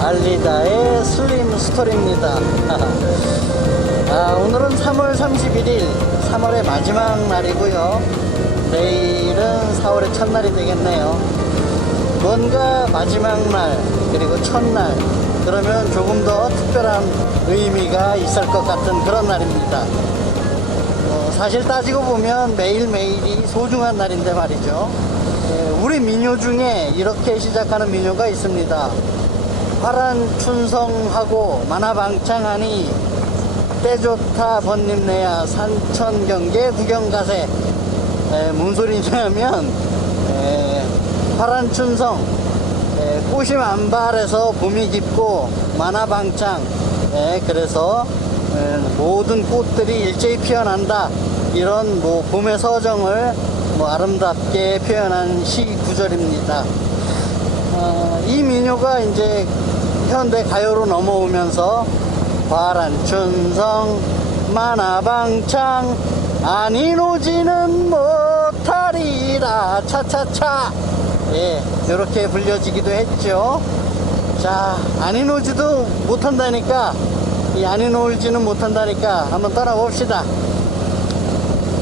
달리다의 슬림 스토리입니다. 아, 오늘은 3월 31일, 3월의 마지막 날이고요. 내일은 4월의 첫날이 되겠네요. 뭔가 마지막 날, 그리고 첫날, 그러면 조금 더 특별한 의미가 있을 것 같은 그런 날입니다. 어, 사실 따지고 보면 매일매일이 소중한 날인데 말이죠. 예, 우리 민요 중에 이렇게 시작하는 민요가 있습니다. 파란 춘성하고 만화방창하니 때 좋다 번님네야 산천 경계 구경 가세. 에, 뭔 소리냐면 에, 파란 춘성 에, 꽃이 만발해서 봄이 깊고 만화방창 에, 그래서 에, 모든 꽃들이 일제히 피어난다 이런 뭐 봄의 서정을 뭐 아름답게 표현한 시 구절입니다. 어, 이 민요가 이제 현대 가요로 넘어오면서 파란 춘성 만화방창 아닌 오지는 못하리라 차차차. 예 이렇게 불려지기도 했죠. 자 아닌 오지도 못한다니까 이 아닌 올지는 못한다니까 한번 떠나봅시다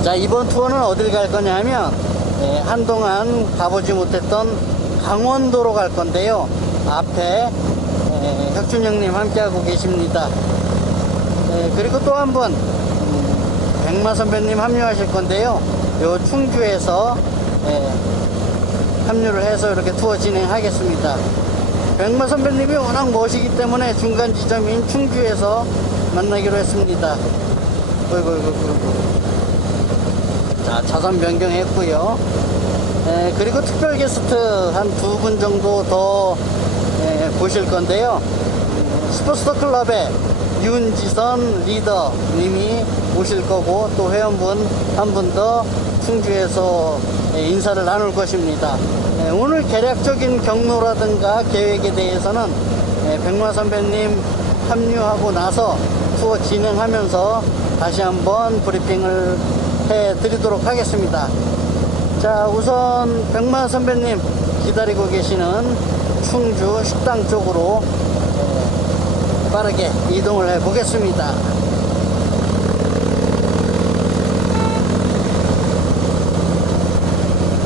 자 이번 투어는 어딜 갈 거냐 하면 예, 한동안 가보지 못했던 강원도로 갈 건데요. 앞에 예, 혁준 형님 함께하고 계십니다. 예, 그리고 또 한번 음, 백마 선배님 합류하실 건데요. 요 충주에서 예, 합류를 해서 이렇게 투어 진행하겠습니다. 백마 선배님이 워낙 멋이기 때문에 중간 지점인 충주에서 만나기로 했습니다. 어이구 어이구 어이구 자, 차선 변경했고요. 에, 그리고 특별 게스트 한 두 분 정도 더 에, 보실 건데요. 음, 스포츠더 클럽의 윤지선 리더님이 오실 거고 또 회원분 한 분 더 충주에서 에, 인사를 나눌 것입니다. 에, 오늘 개략적인 경로라든가 계획에 대해서는 에, 백마 선배님 합류하고 나서 투어 진행하면서 다시 한번 브리핑을 해 드리도록 하겠습니다. 자, 우선 백만 선배님 기다리고 계시는 충주 식당 쪽으로 에, 빠르게 이동을 해 보겠습니다.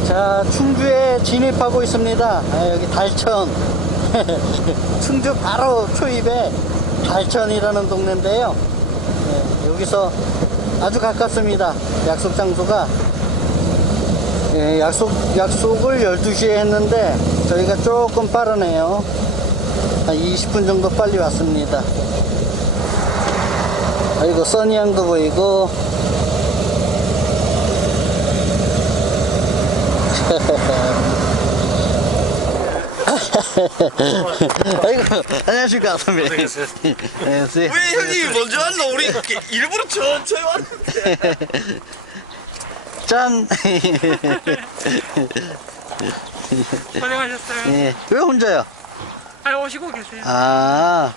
자, 충주에 진입하고 있습니다. 아, 여기 달천. 충주 바로 초입에 달천이라는 동네인데요. 예, 여기서 아주 가깝습니다. 약속 장소가. 예, 약속, 약속을 12시에 했는데 저희가 조금 빠르네요. 한 20분 정도 빨리 왔습니다. 아이고, 써니양도 보이고. 아이고, 안녕하십니까, 선배님. 안녕하세요. 왜 형님이 먼저 왔나? 우리 이렇게 일부러 천천히 왔는데. 짠! 고생하셨어요. 예. 왜 혼자요? 아 오시고 계세요. 아,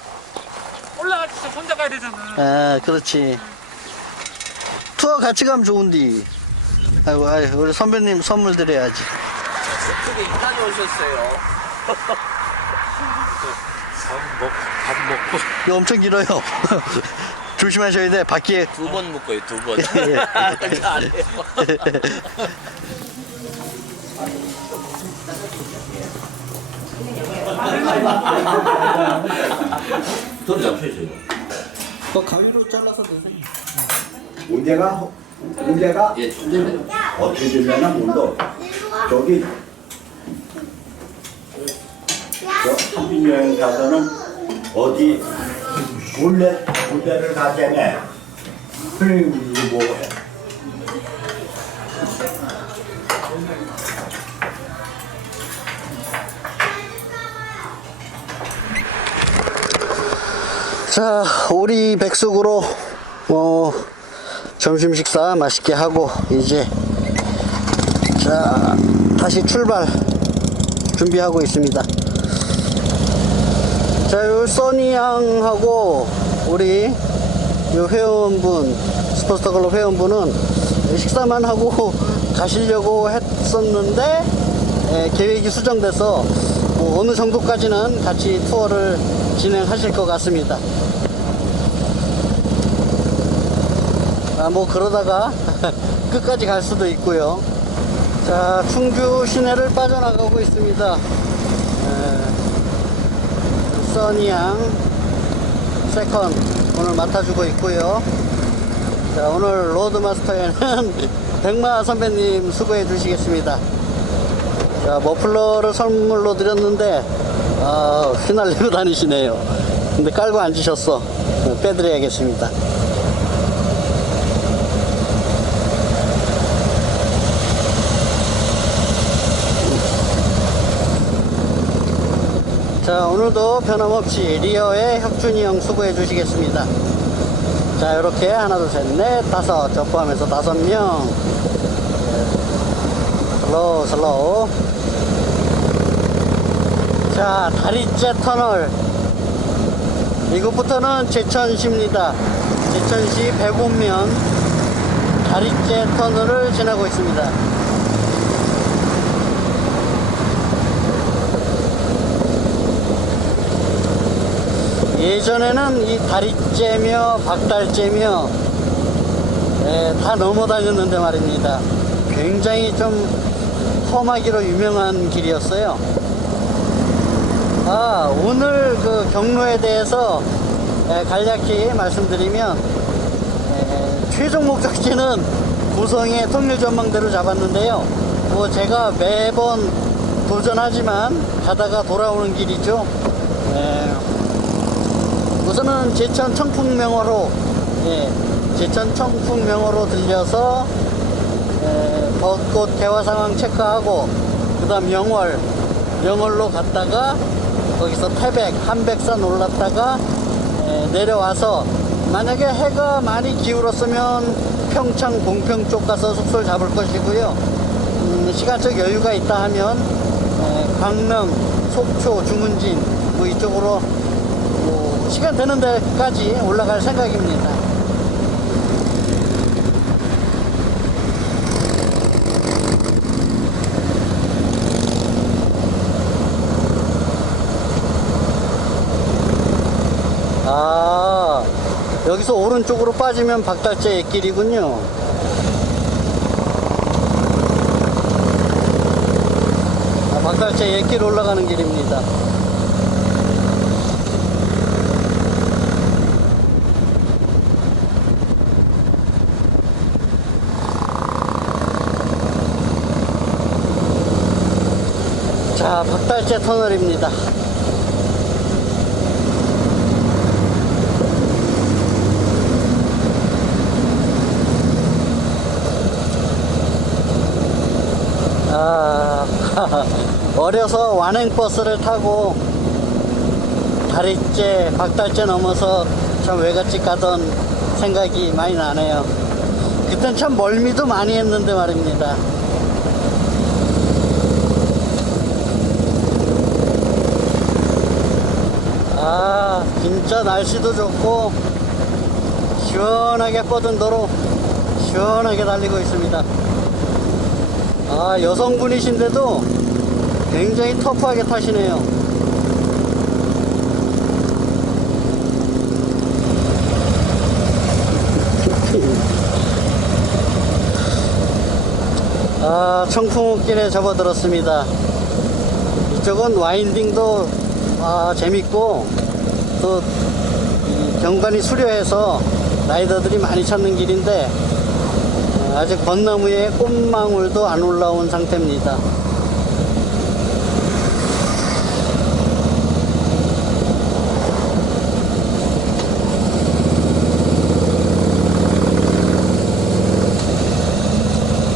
올라갈 때 혼자 가야 되잖아. 아, 그렇지. 투어 같이 가면 좋은디. 아이고, 아이고, 우리 선배님 선물 드려야지. 크게 인사이 오셨어요. 밥 먹, 밥 먹고 이거 엄청 길어요. 조심하셔야 돼. 바퀴에. 두 번 묶어요, 두 번. 예. 잘해요. 돈 잡혀줘요. 그 가위로 잘라서 드세요. 문제가 문제가 예, 좀 어떻게 되냐면 문도 저기 저 한빈 여행사서는 어디 굴레 굴레를 가자며 그래 이거 뭐해 자, 오리 백숙으로, 어, 점심 식사 맛있게 하고, 이제, 자, 다시 출발 준비하고 있습니다. 자, 요 써니 양하고, 우리, 요 회원분, 스포츠터 클럽 회원분은 식사만 하고 가시려고 했었는데, 에, 계획이 수정돼서 뭐 어느 정도까지는 같이 투어를 진행하실 것 같습니다. 아, 뭐 그러다가 끝까지 갈 수도 있고요. 자, 충주 시내를 빠져나가고 있습니다. 에, 써니양 세컨 오늘 맡아주고 있고요. 자, 오늘 로드마스터에는 백마 선배님 수고해 주시겠습니다. 자, 머플러를 선물로 드렸는데, 아, 휘날리고 다니시네요. 근데 깔고 앉으셨어. 어, 빼드려야겠습니다. 자, 오늘도 변함없이 리어의 혁준이 형 수고해 주시겠습니다. 자, 이렇게 하나, 둘, 셋, 넷, 다섯, 저 포함해서 다섯 명. 슬로우, 슬로우. 자, 다리째 터널. 이곳부터는 제천시입니다. 제천시 백운면 다리째 터널을 지나고 있습니다. 예전에는 이 다리째며 박달째며 예, 다 넘어 다녔는데 말입니다. 굉장히 좀 험하기로 유명한 길이었어요. 아, 오늘 그 경로에 대해서 예, 간략히 말씀드리면 예, 최종 목적지는 고성의 통일 전망대로 잡았는데요. 뭐 제가 매번 도전하지만 가다가 돌아오는 길이죠. 예, 우선은 제천 청풍명호로 예, 제천 청풍명호로 들려서 예, 벚꽃 개화 상황 체크하고 그 다음 영월 영월로 갔다가 거기서 태백 한백산 올랐다가 예, 내려와서 만약에 해가 많이 기울었으면 평창 봉평 쪽 가서 숙소를 잡을 것이고요. 음, 시간적 여유가 있다 하면 예, 강릉 속초 주문진 뭐 이쪽으로 뭐 시간 되는 데까지 올라갈 생각입니다. 아, 여기서 오른쪽으로 빠지면 박달재 옛길이군요. 아, 박달재 옛길 올라가는 길입니다. 자, 박달재 터널입니다. 아, 어려서 완행버스를 타고 다리째, 박달째 넘어서 참 외갓집 가던 생각이 많이 나네요. 그땐 참 멀미도 많이 했는데 말입니다. 아, 진짜 날씨도 좋고, 시원하게 뻗은 도로, 시원하게 달리고 있습니다. 아, 여성분이신데도 굉장히 터프하게 타시네요. 아, 청풍길에 접어들었습니다. 이쪽은 와인딩도 아, 재밌고 또이 경관이 수려해서 라이더들이 많이 찾는 길인데 어, 아직 벚나무에 꽃망울도 안 올라온 상태입니다.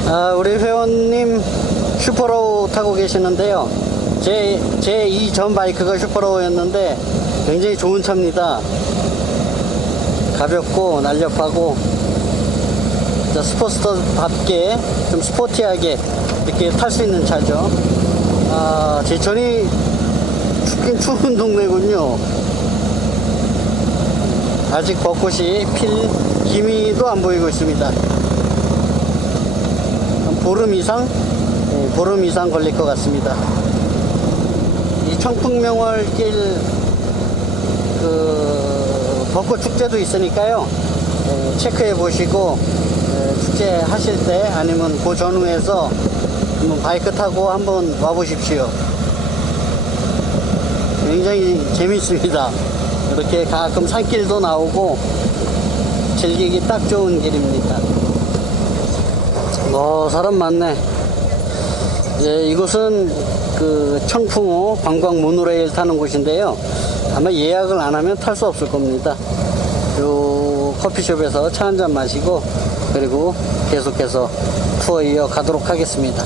아, 우리 회원님 슈퍼로우 타고 계시는데요. 제, 제 이전 바이크가 슈퍼로우였는데 굉장히 좋은 차입니다. 가볍고 날렵하고 자, 스포츠터답게 좀 스포티하게 이렇게 탈 수 있는 차죠. 아, 제천이 춥긴 추운 동네군요. 아직 벚꽃이 필 기미도 안 보이고 있습니다. 한 보름 이상, 예, 보름 이상 걸릴 것 같습니다. 이 청풍명월길 그 벚꽃 축제도 있으니까요. 에, 체크해 보시고 에, 축제 하실 때 아니면 그 전후에서 한번 바이크 타고 한번 와 보십시오. 굉장히 재밌습니다. 이렇게 가끔 산길도 나오고 즐기기 딱 좋은 길입니다. 어, 사람 많네. 예, 이곳은 그 청풍호 관광 모노레일 타는 곳인데요. 아마 예약을 안 하면 탈 수 없을 겁니다. 요 커피숍에서 차 한 잔 마시고 그리고 계속해서 투어 이어 가도록 하겠습니다.